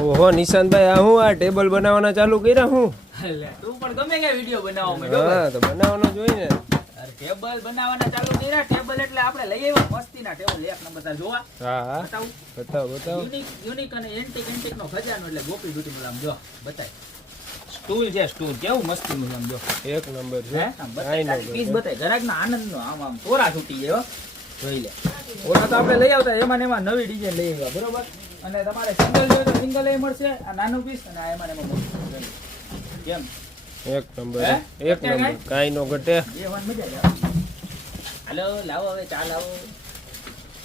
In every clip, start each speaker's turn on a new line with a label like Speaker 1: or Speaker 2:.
Speaker 1: ઓહો નિશાંતભાઈ આ હું આ ટેબલ બનાવવાના ચાલુ કર્યા હું?
Speaker 2: તું પણ ગમે કે વીડિયો બનાવવા
Speaker 1: હા તો બનાવવાનો જોઈ ને.
Speaker 2: અરે ટેબલ બનાવવાના ચાલુ કર્યા ટેબલ એટલે આપણે લઈ આવ્યા મસ્તીના ટેબલ એક નંબર તાર જોવા.
Speaker 1: હા
Speaker 2: બતાવું.
Speaker 1: બતાવો બતાવો.
Speaker 2: યુનિક યુનિક અને એન્ટિક એન્ટિક નો ખજાનો એટલે ગોપી બ્યુટી મુલામ જો બતાય. સ્ટૂલ છે સ્ટૂલ. કેવું મસ્તી મુલામ જો?
Speaker 1: એક નંબર છે.
Speaker 2: બતાય પીસ બતાય ગરાક ના આનંદ નો આમ આમ તોરા છૂટી ગયો હો. જોઈ લે. ઓલા તો આપણે લઈ આવતા એમાં એમાં નવી ડિઝાઇન લઈ આવ્યા બરોબર? અને તમારે સિંગલ જોઈએ તો સિંગલ એ મળશે આ નાનું પીસ અને આ એમાં એમાં મોટું કેમ?
Speaker 1: એક નંબર એક નંબર
Speaker 2: કાંઈ?
Speaker 1: નો ઘટે.
Speaker 2: હાલો લાવો હવે ચા લાવો.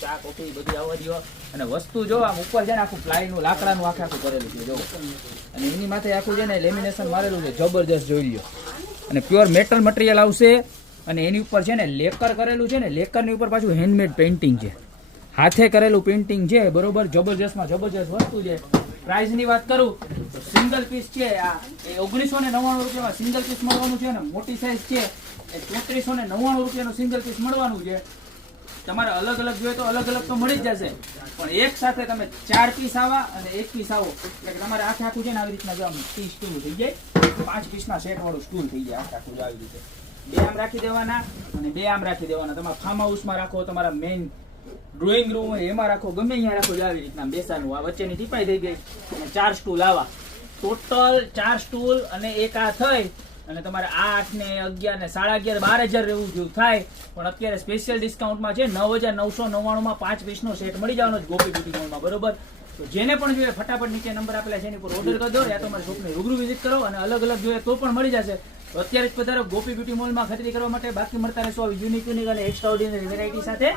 Speaker 2: ચા કોફી બધું આવવા દો અને વસ્તુ જો આમ ઉપર છે ને આખું પ્લાયનું લાકડાનું આખે આખું કરેલું છે જો. અને એની માથે આખું છે ને લેમિનેશન મારેલું છે જબરજસ્ત જોઈ લ્યો. અને પ્યોર મેટલ મટીરિયલ આવશે. અને એની ઉપર છે ને લેકર કરેલું છે ને, લેકરની ઉપર પાછું હેન્ડમેડ પેઇન્ટિંગ છે. હાથે કરેલું પેઇન્ટિંગ છે, બરોબર, જબરજસ્તમાં જબરજસ્ત વસ્તુ છે. પ્રાઇઝની વાત કરું તો સિંગલ પીસ છે, આ એ ઓગણીસો ને નવ્વાણું રૂપિયામાં સિંગલ પીસ મળવાનું છે ને મોટી સાઇઝ છે, એ ચોત્રીસો ને નવ્વાણું રૂપિયાનું સિંગલ પીસ મળવાનું છે. તમારે અલગ અલગ જોઈએ તો અલગ અલગ તો મળી જ જશે. પણ એક સાથે તમે ચાર પીસ આવા અને એક પીસ આવો. એટલે તમારે આખે આખું છે ને આવી રીતના જો ટી સ્ટૂલ થઈ જાય, પાંચ પીસના સેટવાળું સ્ટૂલ થઈ જાય, આખે આખું આવી રીતે. બે આમ રાખી દેવાના અને બે આમ રાખી દેવાના. તમારા ફાર્મ હાઉસમાં રાખો, તમારા મેઇન ડ્રોઈંગ રૂમ હોય એમાં રાખો. ગમે અહીંયા રાખો આવી રીતના બેસાનું આ વચ્ચેની ટીપાઈ થઈ ગઈ અને ચાર સ્ટૂલ આવા. ટોટલ ચાર સ્ટૂલ અને એક આ થઈ અને તમારે આઠ ને અગિયાર ને સાડા અગિયાર, બાર હજાર રહેવું જેવું થાય. પણ અત્યારે સ્પેશિયલ ડિસ્કાઉન્ટમાં છે નવ હજાર નવસો નવ્વાણુંમાં પાંચ પીસનો સેટ મળી જવાનો જ ગોપી બ્યુટી બરોબર? તો જેને પણ જોઈએ ફટાફટ નીચે નંબર આપેલા છે, એની પર ઓર્ડર કરી દો યા તો અમારી શોપને રૂબરૂ વિઝિટ કરો અને અલગ અલગ જોઈએ તો પણ મળી જશે. તો અત્યારે જ પધારો ગોપી બ્યુટી મોલમાં ખરીદી કરવા માટે બાકી મળતા રહેશો યુનિક યુનિક અને એક્સ્ટ્રા ઓર્ડિનરી વેરાયટી સાથે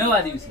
Speaker 2: નવા દિવસે.